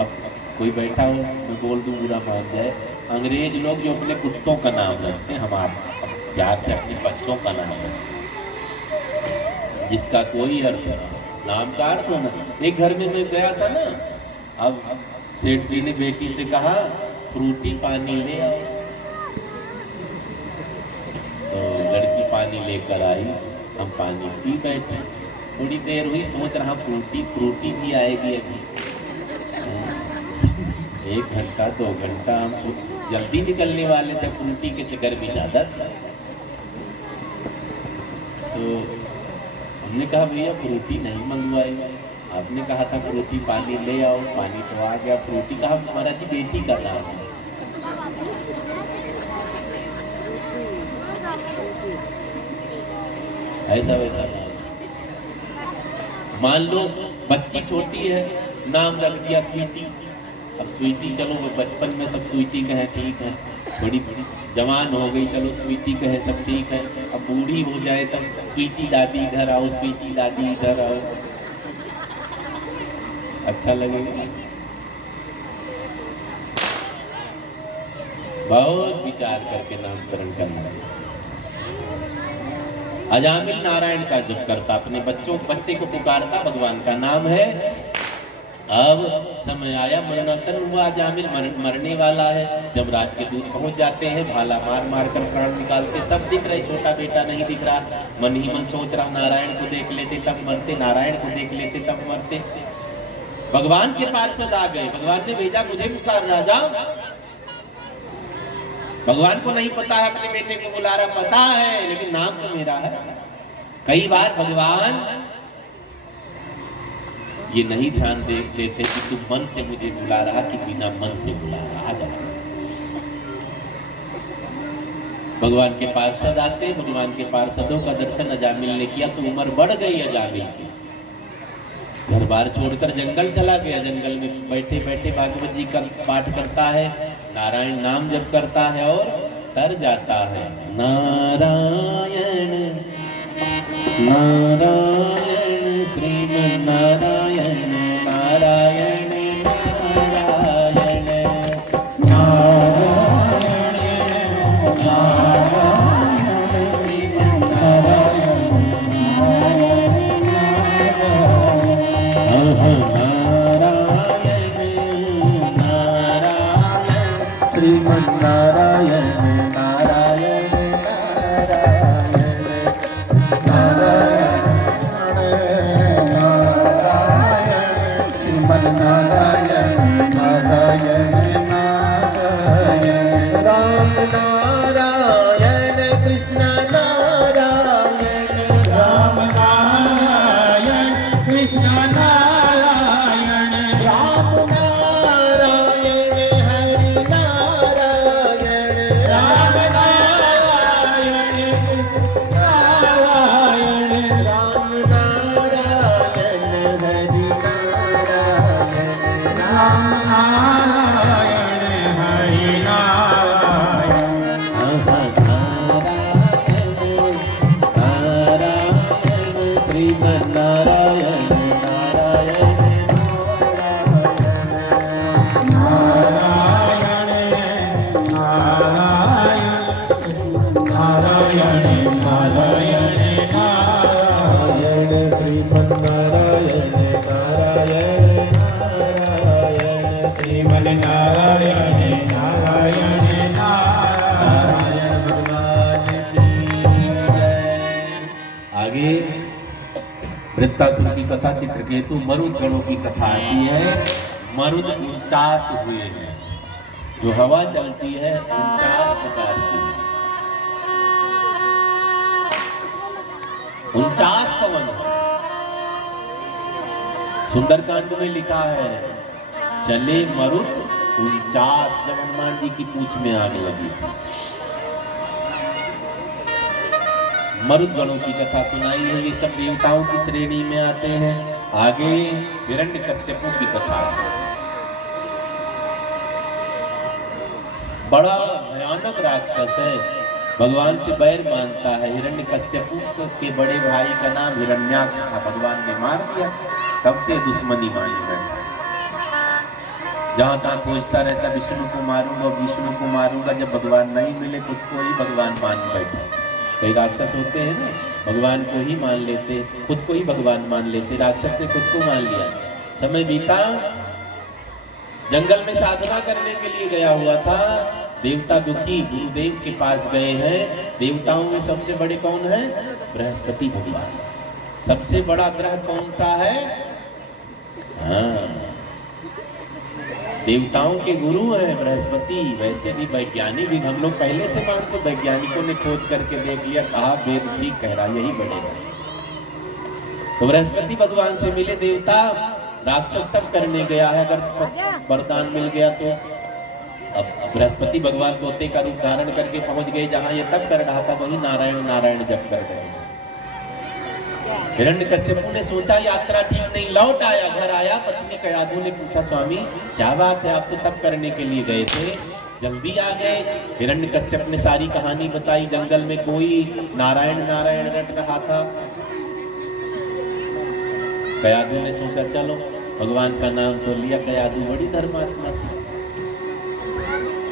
अब कोई बैठा हो, मैं बोल दूं बुरा मान जाए, अंग्रेज लोग जो अपने कुत्तों का नाम रखते हैं, हम आप प्यार से अपने बच्चों का नाम रखते हैं, जिसका कोई अर्थ ना हो, नाम का अर्थ हो ना। एक घर में मैं गया था ना, अब सेठ जी ने बेटी से कहा फ्रूटी पानी ले आओ, तो लड़की पानी लेकर आई, हम पानी पी बैठे, थोड़ी देर हुई, सोच रहा फ्रूटी फ्रूटी भी आएगी अभी, 1 घंटा 2 घंटा, हम जल्दी निकलने वाले थे, फ्रूटी के चक्कर भी ज्यादा था। तो हमने कहा भैया फ्रूटी नहीं मंगवाई, आपने कहा था फ्रूटी पानी ले आओ, पानी तो आ गया, फ्रूटी कहा महाराज जी बेटी का नाम है। ऐसा वैसा नाम, मान लो बच्ची छोटी है, नाम रख दिया स्वीटी, अब स्वीटी, चलो बचपन में सब स्वीटी कहे ठीक है, बड़ी जवान हो गई चलो स्वीटी कहे सब ठीक है, अब बूढ़ी हो जाए तब स्वीटी दादी इधर आओ, स्वीटी दादी इधर आओ, अच्छा लगेगा? बहुत विचार करके नामकरण करना है। अजामिल नारायण का जप करता, अपने बच्चे को पुकारता, भगवान का नाम है। अब समय आया, मरणासन हुआ, अजामिल मरने वाला है। जब राज के दूत पहुंच जाते हैं, भाला मार मार कर प्राण निकालते, सब दिख रहे, छोटा बेटा नहीं दिख रहा, मन ही मन सोच रहा नारायण को देख लेते तब मरते, नारायण को देख लेते तब मरते। भगवान के पार्षद आ गए, भगवान ने भेजा मुझे पुकार राजा। भगवान को नहीं पता है अपने बेटे को बुला रहा, पता है लेकिन नाम तो मेरा है। कई बार भगवान ये नहीं ध्यान देते कि तू मन से मुझे बुला रहा कि बिना मन से बुला रहा। भगवान के पार्षद आते, भगवान के पार्षदों का दर्शन अजामिल ने किया तो उम्र बढ़ गई अजामिल की, घर बार छोड़कर जंगल चला गया, जंगल में बैठे बैठे भागवत जी का पाठ करता है, नारायण नाम जप करता है और तर जाता है। नारायण नारायण श्रीमन नारायण नारायण नारायण वृत्तासुर की कथा, चित्रकेतु, मरुद गणों की कथा आती है। मरुद 49 हुए हैं, जो हवा चलती है 49 प्रकार की, 49 पवन। सुंदरकांड में लिखा है चले मरुद 49, जब हनुमान जी की पूंछ में आग लगी थी। मरुद गणों की कथा सुनाई है, ये सब देवताओं की श्रेणी में आते हैं। आगे हिरण्यकश्यपु की कथा है, बड़ा भयानक राक्षस है, भगवान से बैर मानता है। हिरण्यकश्यपु के बड़े भाई का नाम हिरण्याक्ष था, भगवान ने मार दिया, तब से दुश्मनी मानी बैठा। जहाँ तहाँ खोजता रहता विष्णु को मारूंगा विष्णु को मारूंगा, जब भगवान नहीं मिले खुद को ही भगवान मान बैठा। कई राक्षस होते हैं ना, भगवान को ही मान लेते, खुद को ही भगवान मान लेते। राक्षस ने खुद को मान लिया। समय बीता, जंगल में साधना करने के लिए गया हुआ था। देवता दुखी गुरुदेव के पास गए हैं। देवताओं में सबसे बड़े कौन है? बृहस्पति भगवान। सबसे बड़ा ग्रह कौन सा है? हाँ, देवताओं के गुरु हैं बृहस्पति। वैसे भी वैज्ञानिक भी हम लोग पहले से मानते, वैज्ञानिकों ने खोज करके देख लिया, कहा वेद ठीक कह रहा, यही बढ़ेगा। तो बृहस्पति भगवान से मिले देवता। राक्षस तब करने गया है, अगर वरदान मिल गया तो। अब बृहस्पति भगवान तोते का रूप धारण करके पहुंच गए जहां ये तब कर रहा था, वही नारायण नारायण जप कर रहे। हिरण्यकश्यपु ने सोचा यात्रा ठीक नहीं, लौट आया, घर आया। पत्नी कयाधु ने पूछा, स्वामी क्या बात है, आप तो तप करने के लिए गए थे, जल्दी आ गए। हिरण्यकश्यप ने सारी कहानी बताई। जंगल में कोई नारायण नारायण रट रहा था। कयाधु ने सोचा चलो भगवान का नाम तो लिया। कयाधु बड़ी धर्मात्मा थी।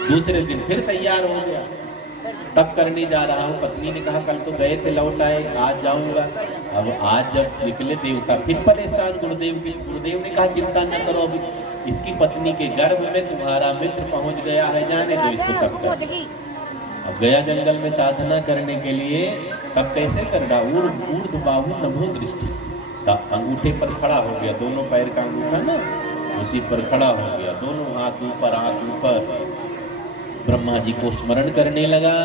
दूसरे दिन फिर तैयार हो गया, तब करने जा रहा हूँ। पत्नी ने कहा कल तो गए थे, लौट आए, आज जाऊंगा। अब आज जब निकले देवता फिर परेशान। गुरुदेव ने कहा चिंता न करो, अभी इसकी पत्नी के गर्भ में तुम्हारा मित्र पहुंच गया है, जाने दो इसको तब कर। अब गया जंगल में साधना करने के लिए। तब कैसे कर रहा? ऊर्ध्व बाहु नभो दृष्टि, अंगूठे पर खड़ा हो गया, दोनों पैर का अंगूठा ना उसी पर खड़ा हो गया, दोनों हाथ ऊपर हाथ ऊपर। ब्रह्मा जी को स्मरण करने लगा।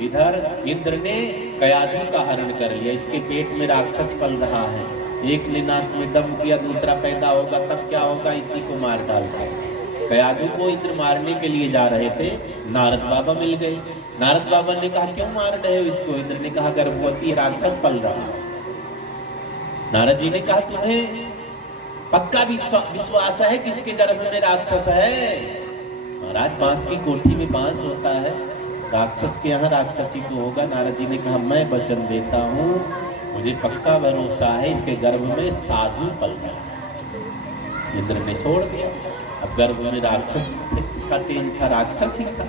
इधर इंद्र ने कयाधु का हरण कर लिया। इसके पेट में राक्षस पल रहा है। एक ने नाक में दम किया, दूसरा पैदा होगा, तब क्या होगा, इसी को मार डालता। कयाधु को इंद्र मारने के लिए जा रहे थे, नारद बाबा मिल गए। नारद बाबा ने कहा क्यों मार रहे हो इसको? इंद्र ने कहा गर्भवती राक्षस पल रहा है। नारद जी ने कहा तुम्हें पक्का विश्वास है कि इसके गर्भ में राक्षस है? महाराज बांस की कोठी में बांस होता है, राक्षस के यहाँ राक्षसी तो होगा। नारद जी ने कहा मैं वचन देता हूँ, मुझे पक्का भरोसा है इसके गर्भ में साधु पल रहा है। इंद्र ने छोड़ दिया। अब गर्भ में राक्षस का तेज था, राक्षस ही था।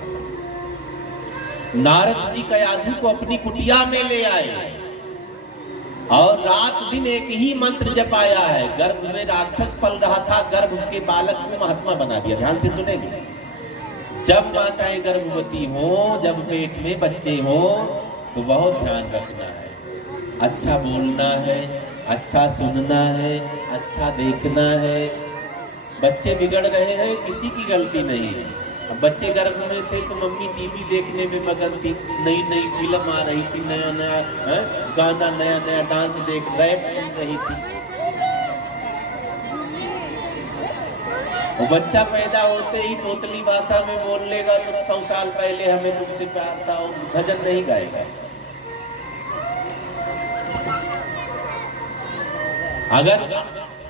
नारद जी कयाधु को अपनी कुटिया में ले आए और रात दिन एक ही मंत्र जपाया है। गर्भ में राक्षस पल रहा था, गर्भ के बालक को महात्मा बना दिया। ध्यान से सुनेंगे, जब माताएं गर्भवती हो, जब पेट में बच्चे हो, तो बहुत ध्यान रखना है। अच्छा बोलना है, अच्छा सुनना है, अच्छा देखना है। बच्चे बिगड़ रहे हैं, किसी की गलती नहीं। अब बच्चे गर्भ में थे तो मम्मी टीवी देखने में मगन थी, नई नई फिल्म आ रही थी, नया नया गाना, नया नया डांस देख, रैप सुन रही थी। वो बच्चा पैदा होते ही तोतली भाषा में बोल लेगा तो 100 साल पहले हमें तुमसे प्यार था, भजन नहीं गाएगा। अगर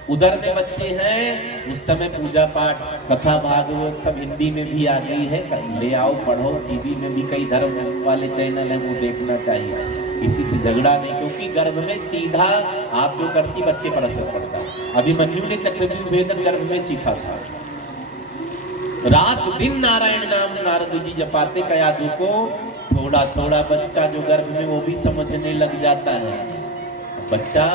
उधर में बच्चे हैं, उस समय पूजा पाठ कथा भागवत सब हिंदी में भी आ गई है, ले आओ पढ़ो। टीवी में भी कई धर्म वाले चैनल हैं, वो देखना चाहिए। किसी से झगड़ा नहीं, क्योंकि गर्भ में सीधा आप जो करती बच्चे पर असर पड़ता है। अभिमन्यु ने चक्रव्यूह भेदन गर्भ में सीखा था। रात दिन नारायण नाम नारद जी जपाते। कयाधु को थोड़ा थोड़ा बच्चा जो गर्भ में वो भी समझने लग जाता है। बच्चा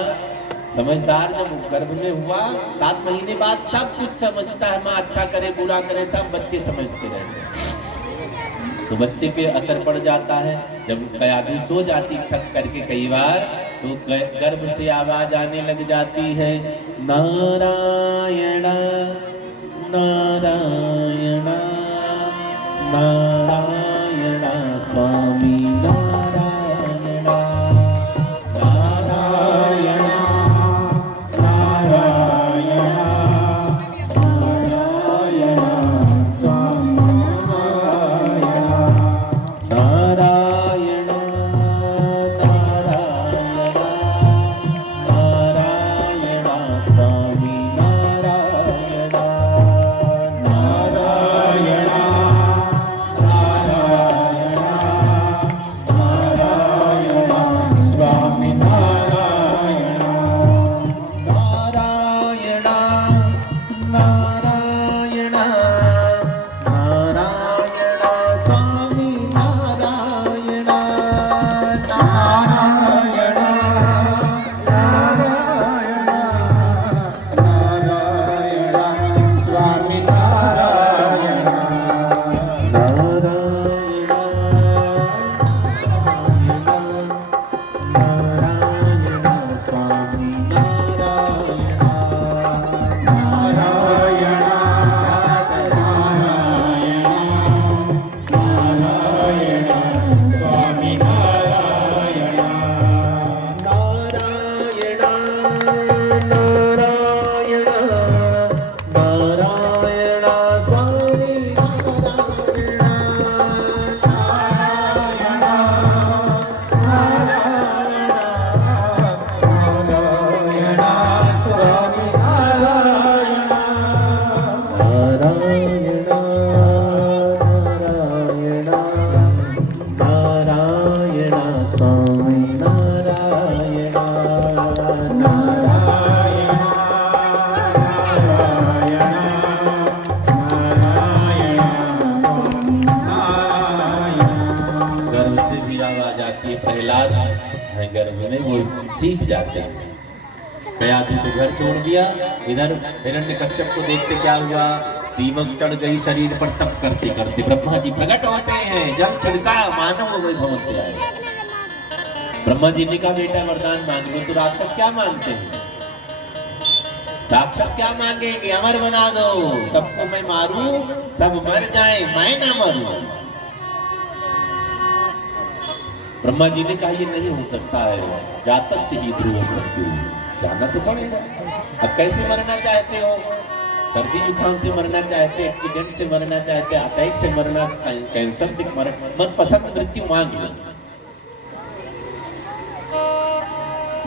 समझदार जब गर्भ में हुआ, 7 महीने बाद सब कुछ समझता है। माँ अच्छा करे बुरा करे सब बच्चे समझते रहते हैं, तो बच्चे पे असर पड़ जाता है। जब कयाधु सो जाती थक करके कई बार, तो गर्भ से आवाज आने लग जाती है, नारायण नारायण नारायण स्वामी नारायण नारायण नारायण नारायण स्वामी नारायण नारायण नारायण स्वामी नारायण। सीख जाते हैं। कयाधु को घर छोड़ दिया, इधर हिरण्यकश्यप को देखते क्या हुआ, दीमक चढ़ गई शरीर पर। तप करते करते ब्रह्मा जी प्रकट होते हैं, जल छिड़का, मानव वैभव आए। ब्रह्मा जी ने कहा बेटा वरदान मांग लो। तो राक्षस क्या मांगते हैं? राक्षस क्या मांगेंगे? अमर बना दो, सबको मैं मारूं, सब मर जाए, मैं ना मरूं। ब्रह्मा जी ने कहा ये नहीं हो सकता है, जातस्य ही ध्रुव मृत्यु, जाना तो पड़ेगा। अब कैसे मरना चाहते हो? सर्दी जुकाम से मरना चाहते, एक्सीडेंट से मरना चाहते, अटैक से मरना, कैंसर से मरना, मन पसंद मृत्यु मांग लो।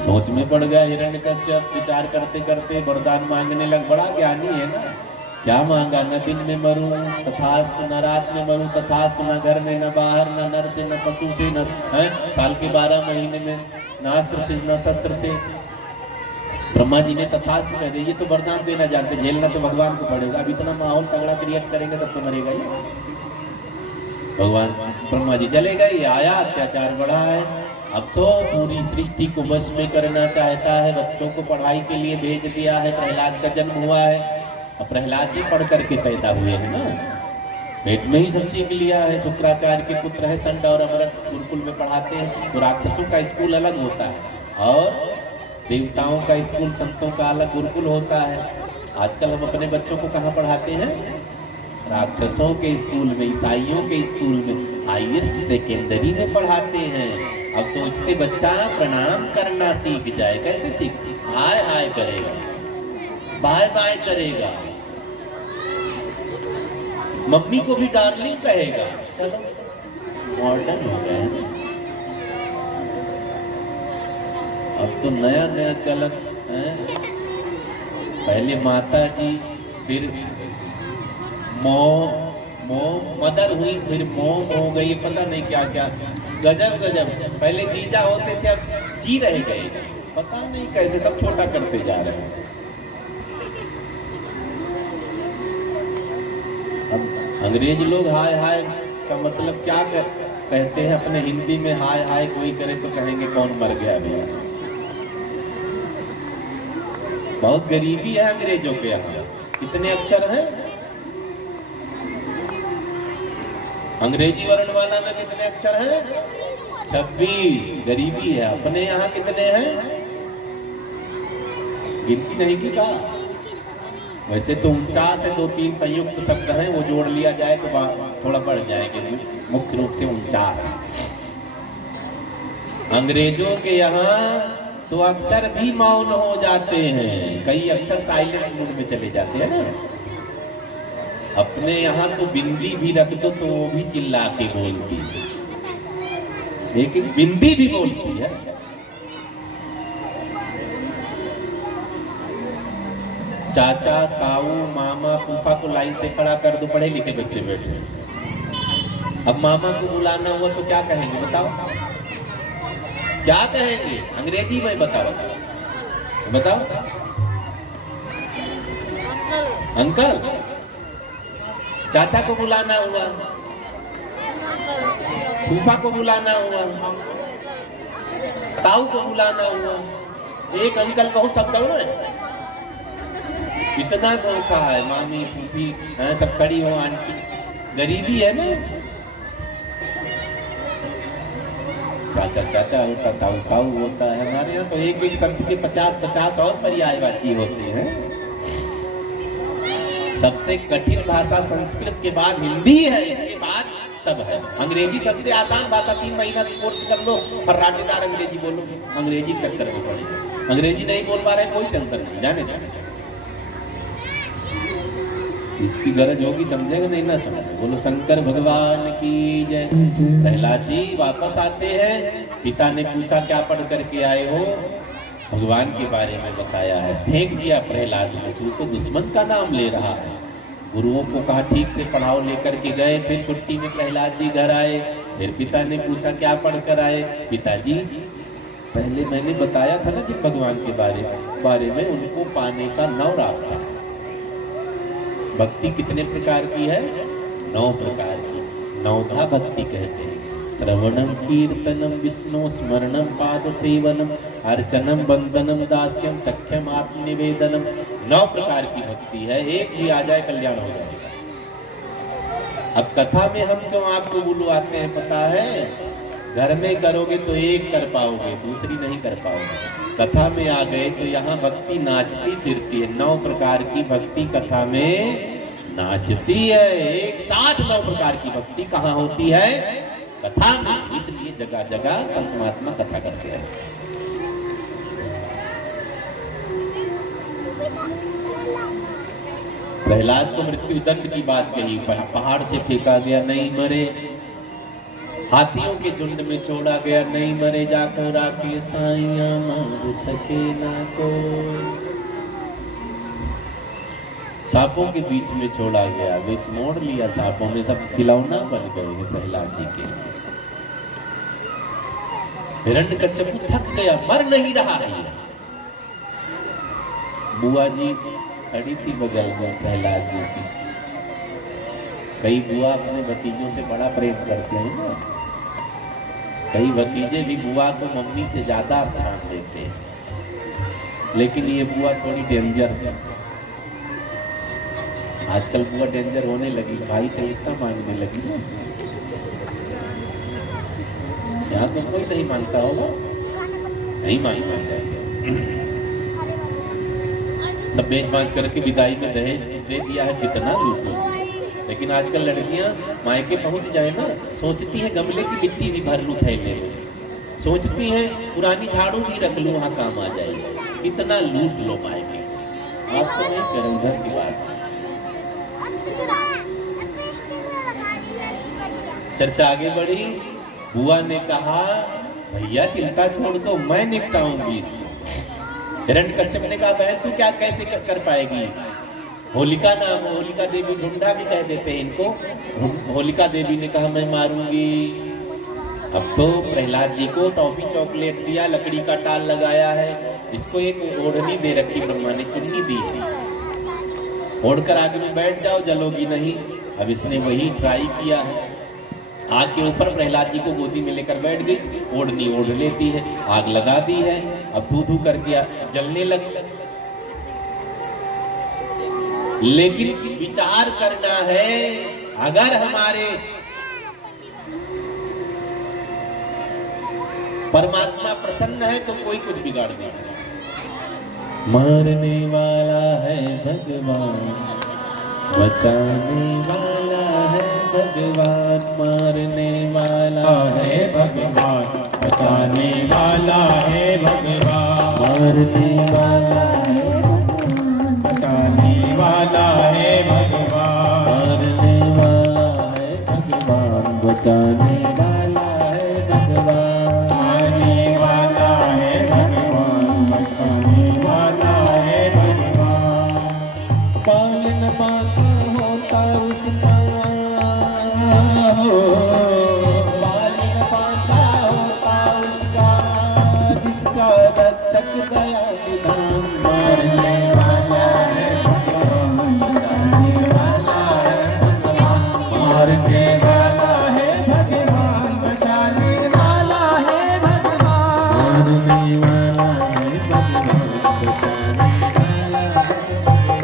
सोच में पड़ गया हिरण्यकश्यप, विचार करते करते वरदान मांगने लग। बड़ा ज्ञानी है ना, क्या मांगा? न दिन में मरूं तथास्तु, न रात में मरूं तथास्तु, न घर में, न बाहर, न नर से, न पशु से, न साल के 12 महीने में, न अस्त्र से, न शस्त्र से। ब्रह्मा जी ने तथास्तु कह दिया। ये तो वरदान देना जानते, झेलना तो भगवान को पड़ेगा। अब इतना माहौल तगड़ा क्रिएट करेंगे तब तो मरेगा ही भगवान। ब्रह्मा जी चले गए, आया, अत्याचार बढ़ा है। अब तो पूरी सृष्टि को वश में करना चाहता है, बच्चों को पढ़ाई के लिए भेज दिया है। प्रहलाद का जन्म हुआ है, अब प्रहलाद जी पढ़ करके पैदा हुए हैं ना, पेट में ही सब सीख लिया है। शुक्राचार्य के पुत्र है, संड और अमृत गुरुकुल में पढ़ाते हैं। तो राक्षसों का स्कूल अलग होता है और देवताओं का स्कूल, संतों का अलग गुरुकुल होता है। आजकल हम अपने बच्चों को कहाँ पढ़ाते हैं? राक्षसों के स्कूल में, ईसाइयों के स्कूल में, हाईएस्ट सेकेंडरी में पढ़ाते हैं। अब सोचते बच्चा प्रणाम करना सीख जाए। कैसे सीखे? हाय हाय करेगा, बाय बाय करेगा, मम्मी को भी डार्लिंग कहेगा। चलो मॉडर्न हो गए हैं। अब तो नया नया चलन है। पहले माता जी, फिर मदर हुई, फिर मॉम हो गई, पता नहीं क्या क्या, गजब गजब। पहले जीजा होते थे, अब जी रह गए। पता नहीं कैसे सब छोटा करते जा रहे हैं। अब अंग्रेज लोग हाय हाय का मतलब क्या कहते हैं अपने हिंदी में? हाय हाय कोई करे तो कहेंगे कौन मर गया भैया। बहुत गरीबी है अंग्रेजों के यहाँ। कितने अक्षर हैं? अंग्रेजी वर्णमाला में कितने अक्षर हैं? 26। गरीबी है। अपने यहाँ कितने हैं? गिनती नहीं की का। वैसे तो 49 से 2-3 संयुक्त शब्द हैं, वो जोड़ लिया जाए तो थोड़ा बढ़ जाएंगे। मुख्य रूप से 49। अंग्रेजों के यहाँ तो अक्षर भी मौन हो जाते हैं, कई अक्षर साइलेंट मोड में चले जाते हैं ना। अपने यहाँ तो बिंदी भी रख दो तो वो भी चिल्ला के बोलती है, लेकिन बिंदी भी बोलती है। चाचा, ताऊ, मामा, फूफा को लाइन से खड़ा कर दो, पढ़े लिखे बच्चे बैठे। अब मामा को बुलाना हुआ तो क्या कहेंगे बताओ? क्या कहेंगे अंग्रेजी में? बताओ बताओ। अंकल। चाचा को बुलाना हुआ, फूफा को बुलाना हुआ, ताऊ को बुलाना हुआ, एक अंकल कहो सब दौड़े। इतना धोखा है। मामी, फूफी सब खड़ी हो, आंटी। गरीबी है ना। चाचा चाचा होता, ताऊ ताऊ होता है। हमारे यहाँ तो एक एक शब्द के 50-50 और पर्यायवाची होते हैं। सबसे कठिन भाषा संस्कृत के बाद हिंदी है, इसके बाद सब है। अंग्रेजी सबसे आसान भाषा, 3 महीना कोर्स कर लो, फर्राटेदार अंग्रेजी बोलो। अंग्रेजी चक्कर में पड़े, अंग्रेजी नहीं बोल पा रहे कोई टेंशन नहीं, जाने जाने। इसकी गरज होगी समझेगा, नहीं ना समझे। बोलो शंकर भगवान की जय। प्रहलाद जी वापस आते हैं। पिता ने पूछा क्या पढ़ करके आए हो? भगवान के बारे में बताया है। फेंक दिया प्रहलाद को, तू तो दुश्मन का नाम ले रहा है। गुरुओं को कहा ठीक से पढ़ाओ, लेकर के गए। फिर छुट्टी में प्रहलाद जी घर आए। फिर पिता ने पूछा क्या पढ़ कर आए? पिताजी पहले मैंने बताया था ना कि भगवान के बारे में उनको पाने का 9 रास्ता है। भक्ति कितने प्रकार की है? 9 प्रकार की। 9धा भक्ति कहते हैं। श्रवणम कीर्तनम विष्णु स्मरणम पाद सेवनम अर्चनम बंदनम दास्यम सख्यम आप निवेदनम। 9 प्रकार की भक्ति है, एक भी आ जाए कल्याण हो जाएगा। अब कथा में हम क्यों आपको बुलवाते हैं पता है? घर में करोगे तो एक कर पाओगे, दूसरी नहीं कर पाओगे। कथा में आ गए तो यहाँ भक्ति नाचती फिरती है। 9 प्रकार की भक्ति कथा में नाचती है। एक साथ 9 प्रकार की भक्ति कहाँ होती है? कथा में। इसलिए जगह जगह संत महात्मा कथा करते हैं। प्रहलाद को मृत्यु दंड की बात कही, पहाड़ से फेंका गया नहीं मरे, हाथियों के झुंड में छोड़ा गया नहीं मरे, जाको राखे साइया मार सके ना को, सांपों के बीच में छोड़ा गया, विष मोड़ लिया सांपों में, सब खिलौना बन गए हैं प्रहलाद जी के। हिरण्यकश्यप थक गया, मर नहीं रहा है। बुआ जी खड़ी थी बगल में प्रहलाद जी की। कई बुआ अपने भतीजों से बड़ा प्रेम करते हैं ना, कई भतीजे भी बुआ को मम्मी से ज्यादा स्थान देते हैं। लेकिन ये बुआ थोड़ी डेंजर है। आजकल बुआ डेंजर होने लगी, भाई से हिस्सा मांगने लगी ना। यहाँ तो कोई नहीं मानता होगा, नहीं मांगना चाहिए। सब बेच बांच करके विदाई में दहेज दे दिया है, कितना लूट। लेकिन आजकल लड़कियां मायके पहुंच जाए ना, सोचती है गमले की मिट्टी भी भर लूं थैले में, सोचती है पुरानी झाड़ू भी रख लूं, वहां काम आ जाएगा। कितना लूट लो मायके। आपको नहीं करें घर की बात। चर्चा आगे बढ़ी। बुआ ने कहा भैया चिंता छोड़ दो, मैं निपटाऊंगी इसको। हिरण्यकश्यप ने कहा बहन तू क्या कैसे कर पाएगी? होलिका नाम, होलिका देवी ढूंढा भी कह देते हैं इनको। होलिका देवी ने कहा मैं मारूंगी। अब तो प्रहलाद जी को टॉफी चॉकलेट दिया, लकड़ी का टाल लगाया है, इसको एक ओढ़नी दे रखी, ब्रह्मा ने चुन्नी दी है, ओढ़कर आग में बैठ जाओ, जलोगी नहीं। अब इसने वही ट्राई किया है, आग के ऊपर प्रहलाद जी को गोदी में लेकर बैठ गई, ओढ़नी ओढ़ लेती है, आग लगा दी है, अब धू धू करके जलने लग। लेकिन विचार करना है, अगर हमारे परमात्मा प्रसन्न है तो कोई कुछ बिगाड़ नहीं सकता। मारने वाला है भगवान, बचाने वाला है भगवान, मारने वाला है भगवान, बचाने वाला है भगवान, मारने वाला है बचाने वाला है भगवान, मारने वाला है भगवान, बचाने वाला है भगवान, मारने वाला है भगवान, बचाने वाला है भगवान। पालन माता होता उसका, पालन माता होता उसका, जिसका रक्षक दया विधान, मारने वाला है भगवान, बचाने वाला है भगवान, मारने वाला है भगवान, बचाने वाला है भगवान, मारने वाला है भगवान, बचाने वाला है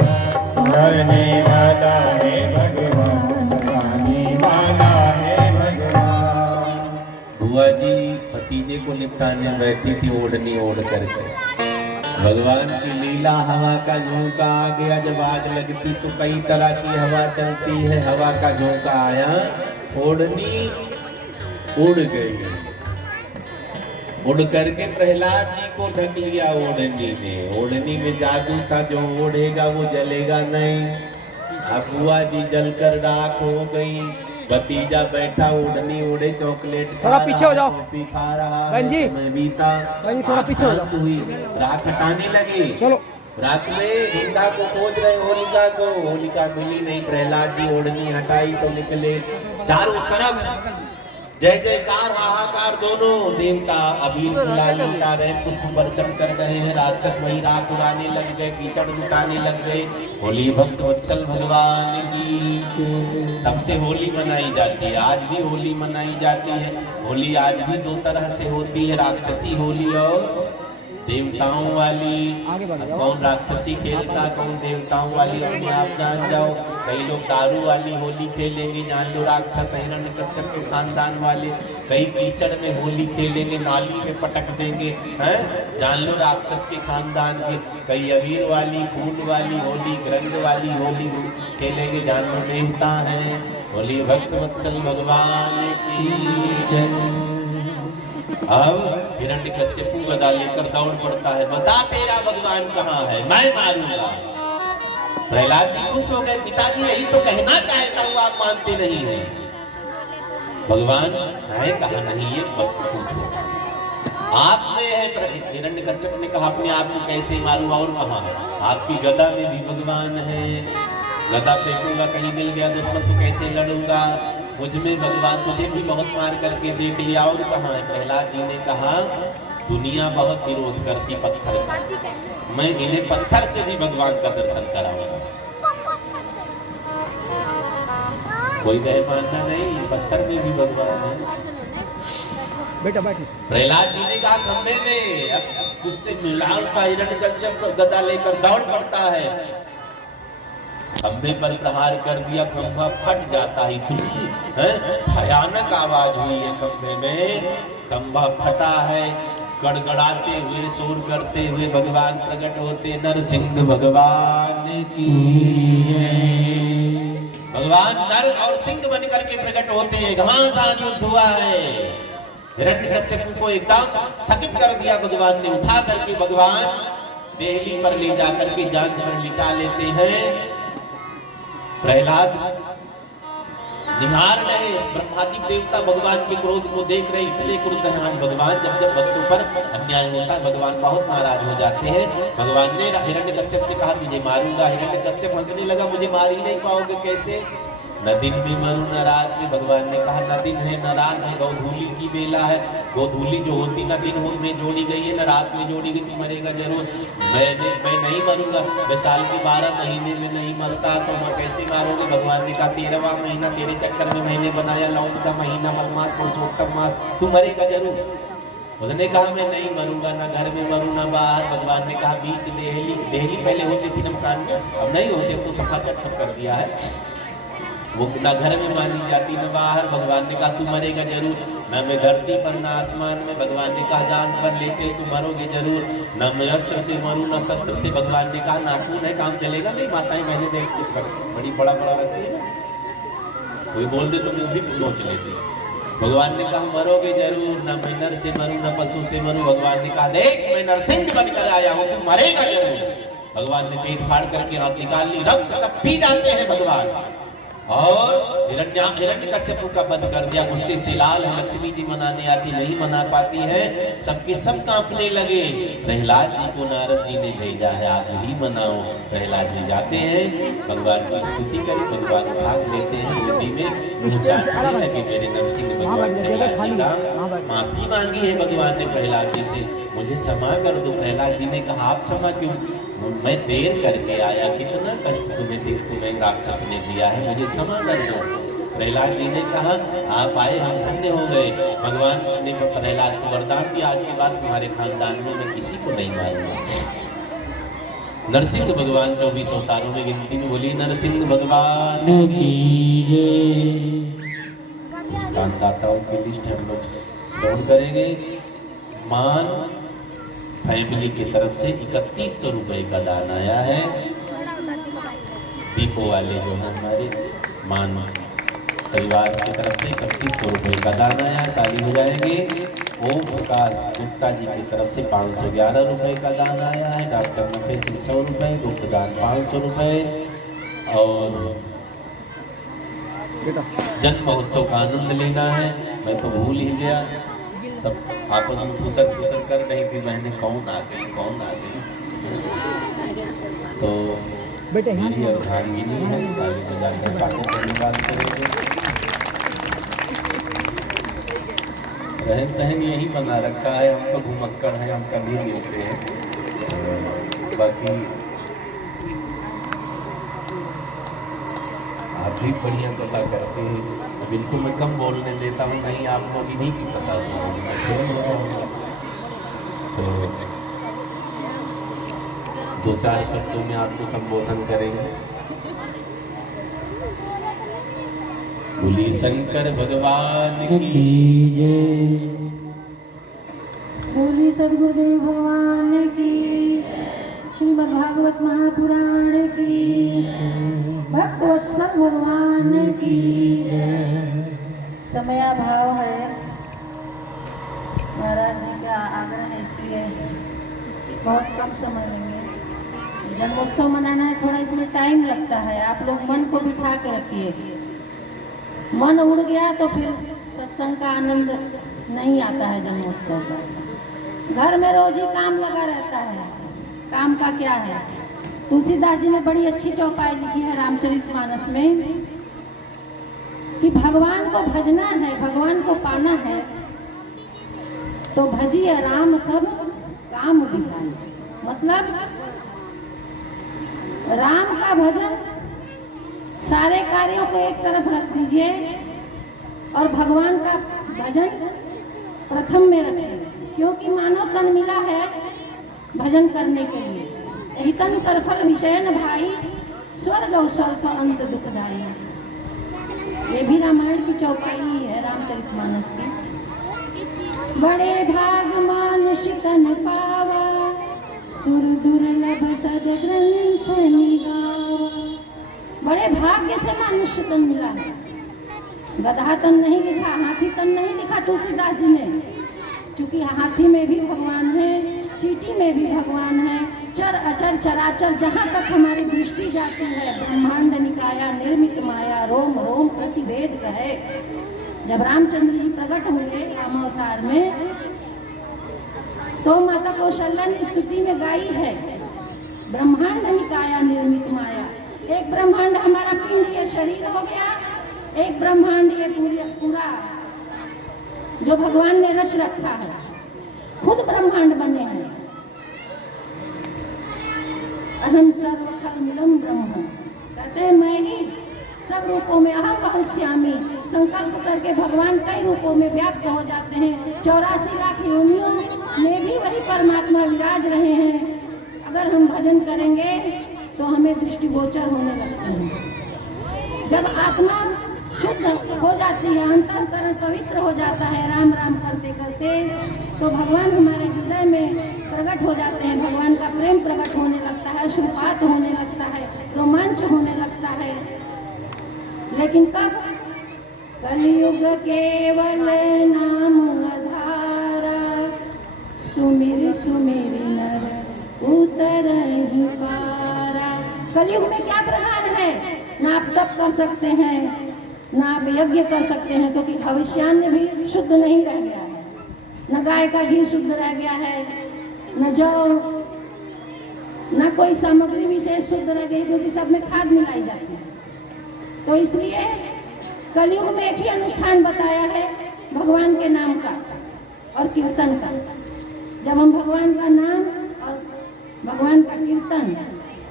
भगवान, मारने वाला है भगवान, बचाने वाला है भगवान। बुआ जी भतीजे को लिपटाने बैठी थी ओढ़नी ओढ़ करके। भगवान की लीला, हवा का झोंका आ गया। जब आग लगती तो कई तरह की हवा चलती है, हवा का झोंका आया, ओढ़नी उड़ गई, उड़ करके प्रहलाद जी को ढक लिया ओढ़नी में। ओढ़नी में जादू था, जो ओढ़ेगा वो जलेगा नहीं। अब बुआ जी जलकर राख हो गई, भतीजा बैठा ओढ़नी ओढ़े, चॉकलेट थोड़ा पीछे हो जाओ, कॉफी खा रहा, जी समय बीता, थोड़ा पीछे हो जाओ, हुई, राख हटाने लगे। चलो रात में गीता को खोज रहे होलिका को, होलिका मिली नहीं। प्रहलाद जी ओढ़नी हटाई तो निकले, चारों तरफ जय जयकार हाहाकार, दोनों देवता अबीर गुलाल लगा रहे, पुष्प वर्षण कर रहे हैं, राक्षस वही राख उड़ाने लग गए, कीचड़ लुटाने लग गए। होली भक्त वत्सल भगवान की, तब से होली मनाई जाती है, आज भी होली मनाई जाती है। होली आज भी 2 तरह से होती है, राक्षसी होली और देवताओं वाली, आगे बढ़ जाओ। कौन राक्षसी खेलता, कौन देवताओं वाली, अपने आप जान जाओ। कई लोग दारू वाली होली खेलेंगे, जान लो राक्षस हिरण्यकश्यप के खानदान वाले। कई कीचड़ में होली खेलेंगे, नाली में पटक देंगे, हैं, जान लो राक्षस के खानदान के। कई अबीर वाली, फूल वाली होली, रंग वाली होली खेलेंगे, जान लो देवता हैं। होली भक्त वत्सल भगवान की जय। अब हिरण्यकश्यप गदा लेकर दौड़ पड़ता है, बता तेरा भगवान कहाँ है, मैं मारूंगा। प्रहलाद जी खुश हो गए, पिताजी यही तो कहना चाहता हूँ, आप मानते नहीं हैं। भगवान है कहा नहीं, ये मत पूछो, आप में है। हिरण्यकश्यप ने कहा अपने आप को कैसे मारूं, और कहाँ है? आपकी गदा में भी भगवान है, गदा फेंकूंगा कहीं मिल गया दुश्मन तो कैसे लड़ूंगा, मुझ में भगवान, तुझे भी बहुत मार करके देख लिया, और कहाँ है? प्रहलाद जी ने कहा दुनिया बहुत विरोध करती पत्थर का, मैं इन्हें पत्थर से भी भगवान का दर्शन कराऊंगा। कोई कहे मानना नहीं, पत्थर में भी भगवान है। बेटा बैठो। प्रहलाद जी ने कहा खंबे में, अब उससे मिलाता हिरण्यकश्यप गदा लेकर दौड़ पड़ता है, खंबे पर प्रहार कर दिया, खंभा फट जाता है। इतनी भयानक आवाज हुई है खंबे में, खंभा फटा है। गड़गड़ाते हुए, शोर करते हुए भगवान प्रकट होते, नरसिंह भगवान की जय। भगवान नर और सिंह बनकर के प्रकट होते हैं। घमासान युद्ध हुआ है, हिरण्यकश्यप को एकदम थकित कर दिया भगवान ने। उठा करके भगवान देहली पर ले जाकर के जांघ पर लिटा लेते हैं। प्रहलाद निहार रहे, ब्रह्मादि देवता भगवान के क्रोध को देख रहे, इतने क्रोध है आज भगवान। जब जब भक्तों पर अन्याय होता है भगवान बहुत नाराज हो जाते हैं। भगवान ने हिरण्यकश्यप से कहा तुझे मारूंगा। हिरण्यकश्यप हंसने लगा, मुझे मार ही नहीं पाओगे, कैसे? न दिन में मरू न रात में। भगवान ने कहा न दिन है न रात है, गोधूली की बेला है। गोधूली जो होती न दिन में जोड़ी गई है न रात में जोड़ी गई, तू मरेगा जरूर। मैं नहीं मरूंगा, मैं साल के 12 महीने में नहीं मरता, तो मैं कैसे मारोगे? भगवान ने कहा 13वां महीना तेरे चक्कर में मैंने बनाया, लौंग का महीना, मलमास पुरुषोत्तम मास, तू मरेगा जरूर। उसने कहा मैं नहीं मरूंगा, ना घर में मरूं ना बाहर। भगवान ने कहा बीच देहली पहले होती थी नमकान में, अब नहीं होते, तो सफा सब कर दिया है। वो ना घर में मानी जाती न बाहर। भगवान ने कहा तू मरेगा जरूर, न मैं धरती पर न आसमान में। भगवान ने कहा जान पर लेके तू मरोगे जरूर, न मैं अस्त्र से मरूं न शस्त्र से। भगवान ने कहा नाखून है, काम चलेगा नहीं। माताएं मैंने देख इस वक्त बड़ी बड़ा रखती है, कोई बोल दे तो मुझ भी पहुंच लेती। भगवान ने कहा मरोगे जरूर, न मैं नर से मरूं न पशु से मरूं। भगवान ने कहा देख मैं नरसिंह बनकर आया हूं, तू मरेगा जरूर। भगवान ने पेट फाड़ करके आंख निकाल ली, रक्त सब पी जाते हैं भगवान, और हिरण्यकश्यप का वध कर दिया। गुस्से से लाल है, लक्ष्मी जी मनाने आती नहीं मना पाती है, सबके सब कांपने लगे। प्रहलाद जी को नारद जी ने भेजा है, आप ही मनाओ। प्रहलाद जी जाते हैं, भगवान की स्तुति करी, भगवान भाग लेते हैं स्तुति में। लगे मेरे नरसिंह भगवान ने माफी मांगी है भगवान ने प्रहलाद जी से, मुझे क्षमा कर दो। प्रहलाद जी ने कहा आप क्षमा क्यों, मैं देर करके आया, कितना कष्ट तुम्हें राक्षस ने दिया है, मुझे क्षमा कर दो। प्रहलाद जी ने कहा आप आए हम धन्य हो गए। भगवान ने प्रहलाद को वरदान दिया, आज के बाद तुम्हारे खानदान में मैं किसी को नहीं मारूंगा। नरसिंह भगवान 24 अवतारों में गिनती में बोली नरसिंह भगवान की जय। दाताओं की लिस्ट हम लोग श्रवण करेंगे। मान फैमिली की तरफ से 3100 रुपए का दान आया है। दीपो वाले जो है हमारे मान परिवार की तरफ से 3100 रुपए का दान आया, ताली हो जाएंगे। ओम प्रकाश गुप्ता जी की तरफ से 511 रुपए का दान आया है। डॉक्टर नफे सिंह 100 रुपए, गुप्त दान 500 रुपए, और जन्म महोत्सव का आनंद लेना है। मैं तो भूल ही गया, सब आपस में फुसर कर रही थी बहने, कौन आ गई कौन आ गई। तो मेरी अर्धांगिनी है, ताली बजाकर काकों को धन्यवाद करेंगे। रहन सहन यही बना रखा है, हम तो घुमक्कड़ हैं, हम कभी मिलते हैं। बाकी आप भी बढ़िया पता करते हैं। अब इनको मैं कम बोलने देता हूँ, नहीं आप लोग इन्हीं की पता सुनोगे, मैं फेल हो जाऊँगा। तो दो चार शब्दों में आपको संबोधन करेंगे। बोलिए शंकर भगवान की जय। बोली सदगुरुदेव भगवान की, श्रीमद् भागवत महापुराण की, भक्तवत्सल भगवान की जय। समयाभाव है, महाराज जी का आग्रह है, इसलिए बहुत कम समय लेंगे। जन्मोत्सव मनाना है, थोड़ा इसमें टाइम लगता है। आप लोग मन को बिठा के रखिए। मन उड़ गया तो फिर सत्संग का आनंद नहीं आता है। जन्मोत्सव का घर में रोज ही काम लगा रहता है। काम का क्या है? तुलसीदास जी ने बड़ी अच्छी चौपाई लिखी है रामचरितमानस में कि भगवान को भजना है, भगवान को पाना है तो भजिए राम सब काम बिगाए। मतलब राम का भजन, सारे कार्यों को एक तरफ रख दीजिए और भगवान का भजन प्रथम में रखिए, क्योंकि मानव तन मिला है भजन करने के लिए। यही तन कर फल विषय न भाई, स्वर्ग और स्वल्प अंत दुखदाई। ये भी रामायण की चौपाई ही है, रामचरितमानस की। बड़े भाग मानुष तन पावा, सुर दुर्लभ सद ग्रंथ निगावा। बड़े भाग्य से मनुष्य तन मिला है। गधा तन नहीं लिखा, हाथी तन नहीं लिखा तुलसीदास जी ने, क्योंकि हाथी में भी भगवान है, चींटी में भी भगवान है। चर अचर चराचर जहाँ तक हमारी दृष्टि जाती है, ब्रह्मांड निकाया निर्मित माया, रोम रोम प्रतिभेद कहे। जब रामचंद्र जी प्रकट हुए रामावतार में, तो माता कौशल्या ने स्तुति में गाई है, ब्रह्मांड निकाया निर्मित माया। एक ब्रह्मांड हमारा पिंड ये शरीर हो गया, एक ब्रह्मांड ये पूरा जो भगवान ने रच रखा है, खुद ब्रह्मांड बने हैं। अहम सर्वखलमिदं ब्रह्म, कहते हैं मैं ही सब रूपों में, अहम बहुश्यामी, संकल्प करके भगवान कई रूपों में व्याप्त हो जाते हैं। 84 लाख योनियों में भी वही परमात्मा विराज रहे हैं। अगर हम भजन करेंगे तो हमें दृष्टिगोचर होने लगते हैं। जब आत्मा शुद्ध हो जाती है, अंतःकरण पवित्र हो जाता है राम राम करते करते, तो भगवान हमारे हृदय में प्रकट हो जाते हैं। भगवान का प्रेम प्रकट होने लगता है, अश्रुपात होने लगता है, रोमांच होने लगता है। लेकिन कब? कलियुग केवल नाम आधारा, सुमिर सुमिर नर उतरहि पारा। कलयुग में क्या प्रधान है? ना आप तप कर सकते हैं, ना आप यज्ञ कर सकते हैं, क्योंकि भविष्यान्य भी शुद्ध नहीं रह गया है, न गाय का घी शुद्ध रह गया है, न जौ, न कोई सामग्री विशेष शुद्ध रह गई, क्योंकि सब में खाद मिलाई जाती है। तो इसलिए कलयुग में एक ही अनुष्ठान बताया है भगवान के नाम का और कीर्तन का। जब हम भगवान का नाम और भगवान का कीर्तन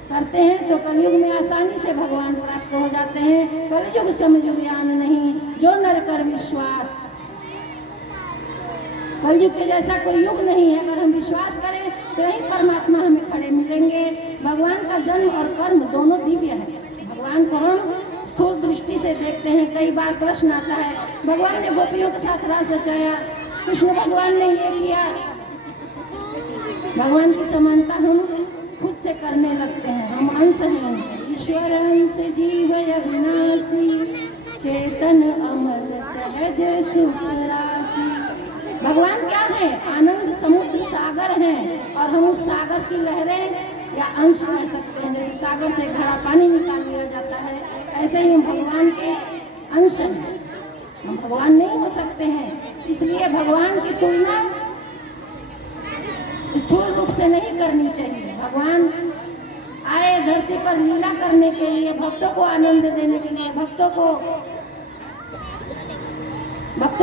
करते हैं तो कलयुग में आसानी से भगवान प्राप्त हो जाते हैं। कलयुग समयुग ज्ञान नहीं, जो नर कर विश्वास। कलयुग के जैसा कोई युग नहीं है। अगर हम विश्वास करें तो यही परमात्मा हमें खड़े मिलेंगे। भगवान का जन्म और कर्म दोनों दिव्य है। भगवान को हम स्थूल दृष्टि से देखते हैं। कई बार प्रश्न आता है, भगवान ने गोपियों के साथ रास रचाया, कृष्ण भगवान ने ये किया। भगवान की समानता हम खुद से करने लगते हैं। हम अंश हैं, ईश्वर अंश जीव अविनाशी, चेतन अमल सहज सुख राशि। भगवान क्या है? आनंद समुद्र सागर हैं, और हम उस सागर की लहरें या अंश कह सकते हैं। जैसे सागर से घड़ा पानी निकाल लिया जाता है, ऐसे ही हम भगवान के अंश हैं। हम भगवान नहीं हो सकते हैं। इसलिए भगवान की तुलना स्थूल रूप से नहीं करनी चाहिए। भगवान आए धरती पर लीला करने के लिए, भक्तों को आनंद देने के लिए, भक्तों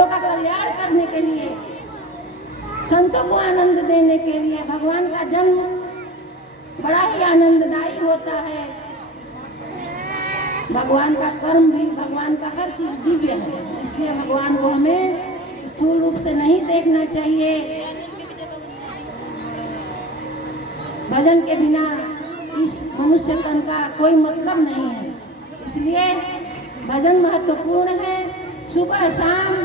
का कल्याण करने के लिए, संतों को आनंद देने के लिए। भगवान का जन्म बड़ा ही आनंददायी होता है। भगवान का कर्म भी, भगवान का हर चीज दिव्य है। इसलिए भगवान को हमें स्थूल रूप से नहीं देखना चाहिए। भजन के बिना इस मनुष्य तन का कोई मतलब नहीं है। इसलिए भजन महत्वपूर्ण है। सुबह शाम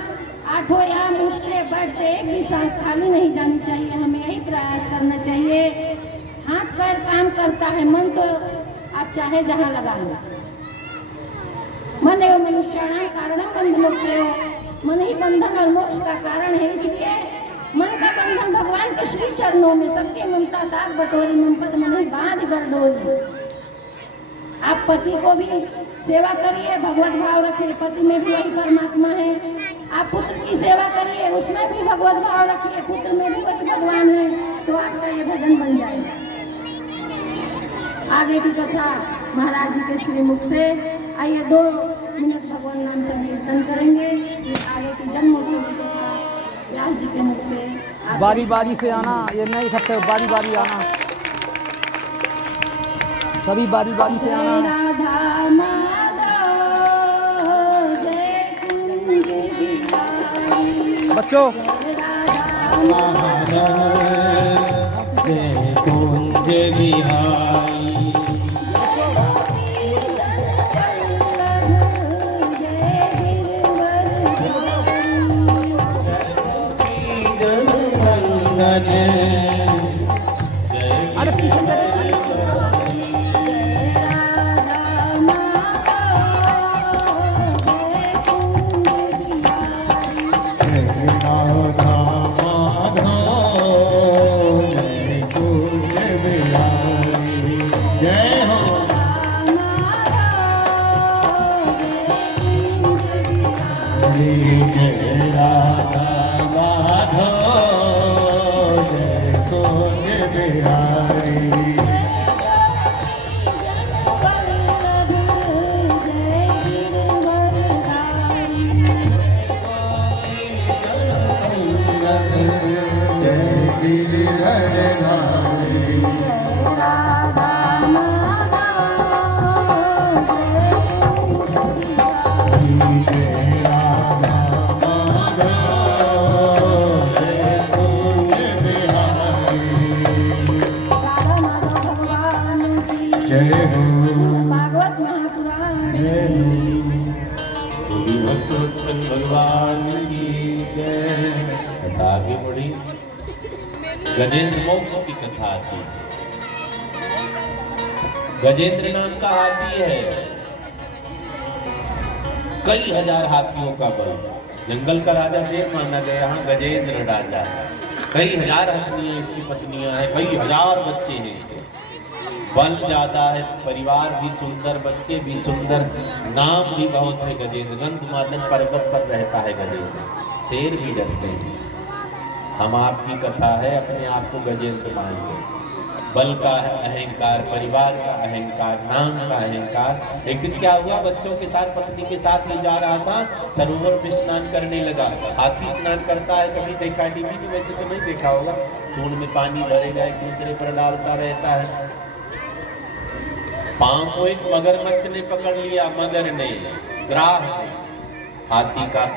8 याम उठते बैठते एक भी सांस खाली नहीं जानी चाहिए। हमें यही प्रयास करना चाहिए। हाथ पैर काम करता है, मन तो आप चाहे जहाँ लगा लो। मन एवं मनुष्याणाम कारणम बंध मोक्षयो, मन ही बंधन और मोक्ष का कारण है। इसलिए मन का बंधन भगवान के श्री चरणों में, सबकी ममता दाग बटोरी, ममपत मन ही बांध बरडोरी। आप पति को भी सेवा करिए, भगवत भाव रखिए, पति में भी वही परमात्मा है। आप पुत्र की सेवा करिए, उसमें भी भगवत भाव रखिए, पुत्र में भी वही भगवान है, तो आपका ये भजन बन जाएगा। आगे की कथा महाराज जी के श्री मुख से। आइए 2 मिनट भगवान नाम संकीर्तन करेंगे। फिर आगे की जन्मोत्सव की कथा व्यास जी के मुख से। बारी बारी से आना, ये नहीं इकट्ठे बारी बारी आना, सभी बारी बारी से आना। राधा माधव जय कुंज बिहारी, बच्चों जय कुंज बिहारी, अरे पीछे भागवत महापुराण भगवान की जय। कथा आगे बढ़ी। गजेंद्र मोक्ष की कथा थी। गजेंद्र नाम का हाथी है, कई हजार हाथियों का बल। जंगल का राजा शेर माना गया, यहाँ गजेंद्र राजा है। कई हजार हथनियां इसकी पत्नियां हैं, कई हजार बच्चे हैं इसके। बल ज्यादा है, परिवार भी सुंदर, बच्चे भी सुंदर, नाम भी बहुत है गजेंद्र। गंधमादन पर्वत पर रहता है गजेंद्र, शेर भी डरते हैं। हम आपकी कथा है, अपने आप को गजेंद्र मानिए। बल का अहंकार, परिवार का अहंकार, नाम का अहंकार। एक दिन क्या हुआ, बच्चों के साथ, पत्नी के साथ ले जा रहा था, सरोवर में स्नान करने लगा। हाथी स्नान करता है, कभी देखा टीवी में, वैसे तो नहीं देखा होगा। सूंड में पानी भरेगा, एक दूसरे पर डालता रहता है। पांव को एक मगरमच्छ ने पकड़ लिया, मगर ने, ग्राह ने हाथी का पांव